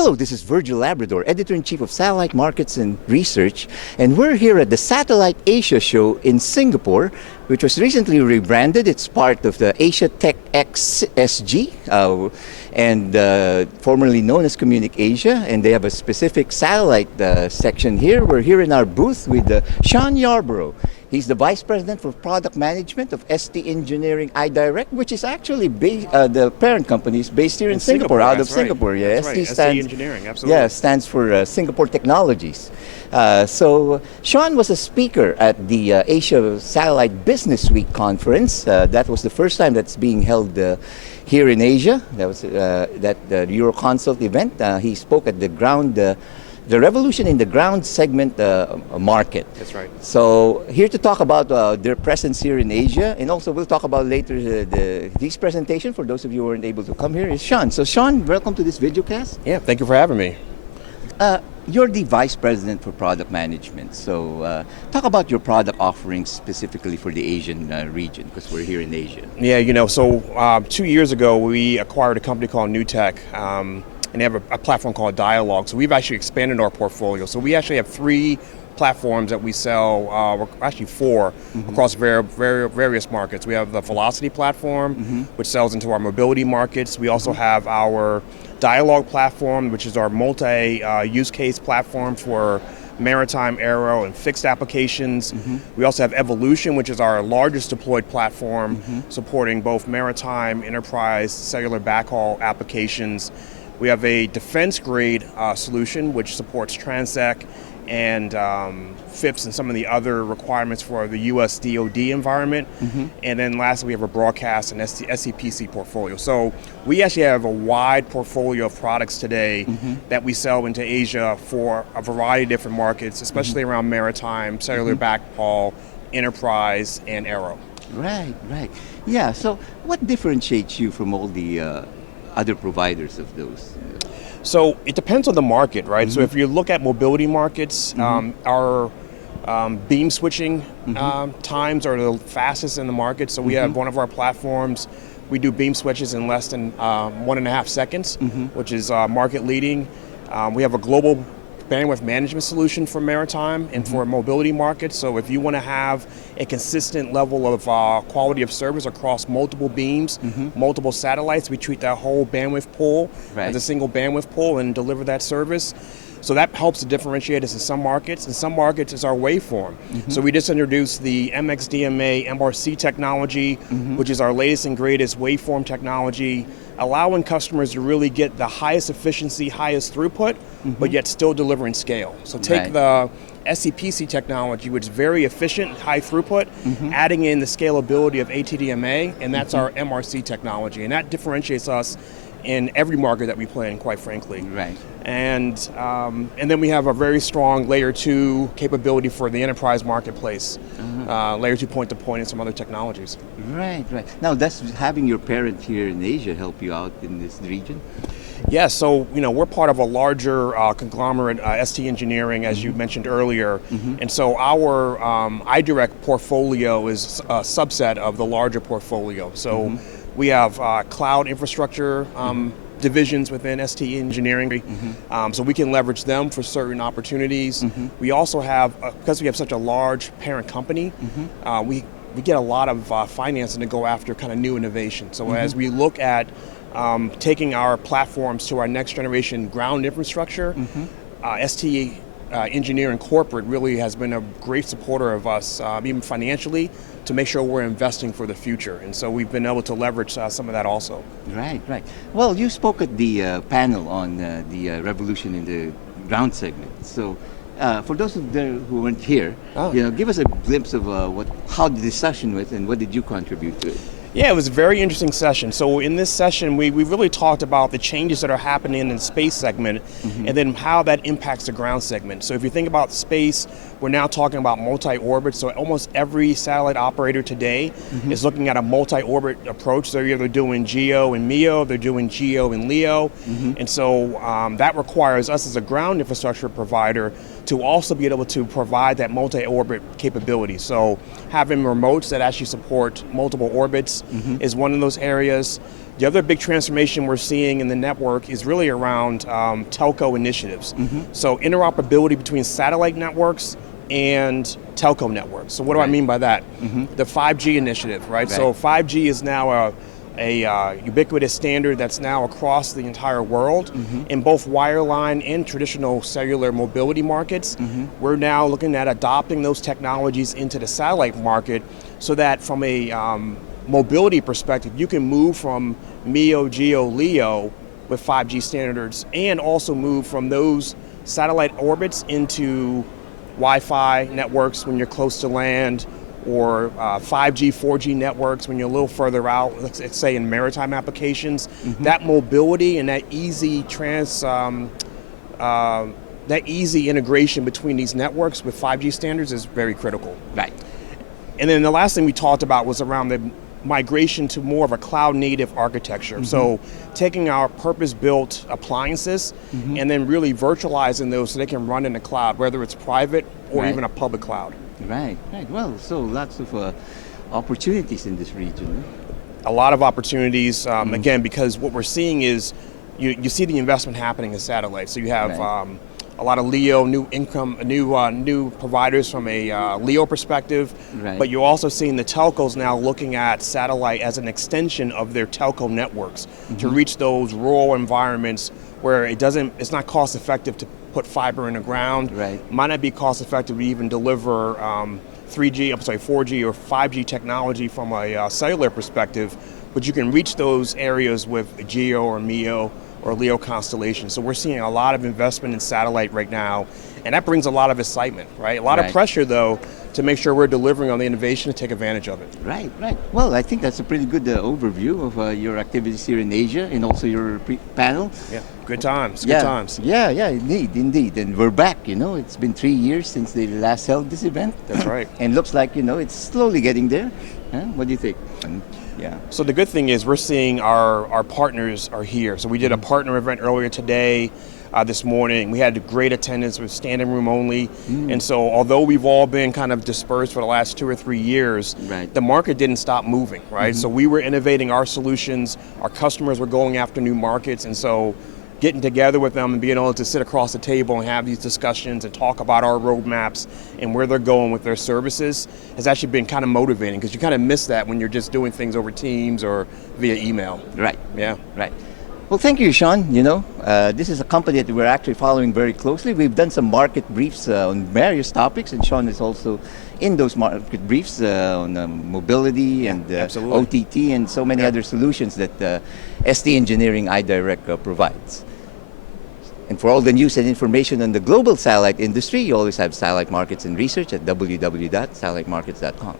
Hello, this is Virgil, Labrador, Editor-in-Chief of Satellite Markets and Research, and we're here at the Satellite Asia Show in Singapore, which was recently rebranded. It's part of the Asia Tech X SG, and formerly known as Communic Asia, and they have a specific satellite section here. We're here in our booth with Sean Yarborough. He's the Vice President for Product Management of ST Engineering iDirect, which is actually the parent company is based here in Singapore, out of Singapore. Right. Yeah, That's ST right. ST Engineering, absolutely. Yeah, stands for Singapore Technologies. So Sean was a speaker at the Asia Satellite Business Week conference. That was the first time that's being held here in Asia. That was the Euroconsult event. He spoke at the revolution in the ground segment market. That's right. So here to talk about their presence here in Asia, and also we'll talk about later this presentation for those of you who weren't able to come here, is Sean. So Sean, welcome to this videocast. Yeah, thank you for having me. You're the Vice President for Product Management. So talk about your product offerings specifically for the Asian region, because we're here in Asia. Yeah, so 2 years ago we acquired a company called Newtek. And they have a platform called Dialogue. So we've actually expanded our portfolio. So we actually have 3 platforms that we sell, actually 4, across various markets. We have the Velocity platform, which sells into our mobility markets. We also have our Dialogue platform, which is our multi-use case platform for maritime, aero, and fixed applications. We also have Evolution, which is our largest deployed platform, supporting both maritime, enterprise, cellular backhaul applications. We have a defense-grade solution which supports Transec and FIPS and some of the other requirements for the U.S. DoD environment. And then lastly, we have a broadcast and SCPC portfolio. So we actually have a wide portfolio of products today that we sell into Asia for a variety of different markets, especially around maritime, cellular backhaul, enterprise, and aero. Right. Yeah, so what differentiates you from all the other providers of those? So it depends on the market, right? So if you look at mobility markets, our beam switching times are the fastest in the market. So we have one of our platforms, we do beam switches in less than 1.5 seconds, which is market leading. We have a global bandwidth management solution for maritime and for mobility markets. So if you want to have a consistent level of quality of service across multiple beams, multiple satellites, we treat that whole bandwidth pool as a single bandwidth pool and deliver that service. So that helps to differentiate us in some markets. In some markets, it's our waveform. So we just introduced the MXDMA MRC technology, which is our latest and greatest waveform technology, allowing customers to really get the highest efficiency, highest throughput, but yet still delivering scale. So take the SCPC technology, which is very efficient, high throughput, adding in the scalability of ATDMA, and that's our MRC technology. And that differentiates us in every market that we play in, quite frankly. And then we have a very strong layer 2 capability for the enterprise marketplace, layer 2 point-to-point and some other technologies. Right. Now, does having your parent here in Asia help you out in this region? Yeah, so we're part of a larger conglomerate, ST Engineering, as you mentioned earlier, and so our iDirect portfolio is a subset of the larger portfolio. So we have cloud infrastructure divisions within ST Engineering, so we can leverage them for certain opportunities. We also have, because we have such a large parent company, we get a lot of financing to go after kind of new innovation. So as we look at taking our platforms to our next generation ground infrastructure, ST Engineering Corporate really has been a great supporter of us, even financially, to make sure we're investing for the future. And so we've been able to leverage some of that also. Right. Well, you spoke at the panel on the revolution in the ground segment. So for those of you who weren't here, give us a glimpse of how the discussion went and what did you contribute to it? Yeah, it was a very interesting session. So in this session, we really talked about the changes that are happening in the space segment and then how that impacts the ground segment. So if you think about space, we're now talking about multi-orbit. So almost every satellite operator today is looking at a multi-orbit approach. They're either doing GEO and MEO, they're doing GEO and LEO. And so that requires us as a ground infrastructure provider to also be able to provide that multi-orbit capability. So having remotes that actually support multiple orbits is one of those areas. The other big transformation we're seeing in the network is really around telco initiatives. So interoperability between satellite networks and telco networks. So what do I mean by that? The 5G initiative, right? So 5G is now a ubiquitous standard that's now across the entire world in both wireline and traditional cellular mobility markets. We're now looking at adopting those technologies into the satellite market so that from a mobility perspective, you can move from MEO, GEO, LEO with 5G standards and also move from those satellite orbits into Wi-Fi networks when you're close to land, or 5G, 4G networks when you're a little further out, let's say in maritime applications. That mobility and that easy easy integration between these networks with 5G standards is very critical. Right. And then the last thing we talked about was around the migration to more of a cloud-native architecture. So taking our purpose-built appliances and then really virtualizing those so they can run in the cloud, whether it's private or even a public cloud. Right. Well, so lots of opportunities in this region. A lot of opportunities, again, because what we're seeing is you see the investment happening in satellites. So you have a lot of LEO, new providers from a LEO perspective, but you're also seeing the telcos now looking at satellite as an extension of their telco networks to reach those rural environments where it's not cost effective to put fiber in the ground. Might not be cost effective to even deliver 4G or 5G technology from a cellular perspective, but you can reach those areas with a GEO or MEO or LEO constellation. So we're seeing a lot of investment in satellite right now, and that brings a lot of excitement, right? A lot of pressure, though, to make sure we're delivering on the innovation to take advantage of it. Right. Well, I think that's a pretty good overview of your activities here in Asia and also your panel. Yeah, good times, good times. Yeah, indeed. And we're back, It's been 3 years since they last held this event. That's right. And looks like, it's slowly getting there. What do you think? So the good thing is we're seeing our partners are here. So we did a partner event earlier today, this morning. We had great attendance with standing room only. And so although we've all been kind of dispersed for the last 2 or 3 years, the market didn't stop moving, right? So we were innovating our solutions. Our customers were going after new markets. And so getting together with them and being able to sit across the table and have these discussions and talk about our roadmaps and where they're going with their services has actually been kind of motivating, because you kind of miss that when you're just doing things over Teams or via email. Right. Yeah. Right. Well, thank you, Sean. This is a company that we're actually following very closely. We've done some market briefs on various topics, and Sean is also in those market briefs on mobility and OTT and so many other solutions that ST Engineering iDirect provides. And for all the news and information on the global satellite industry, you always have Satellite Markets and Research at www.satellitemarkets.com.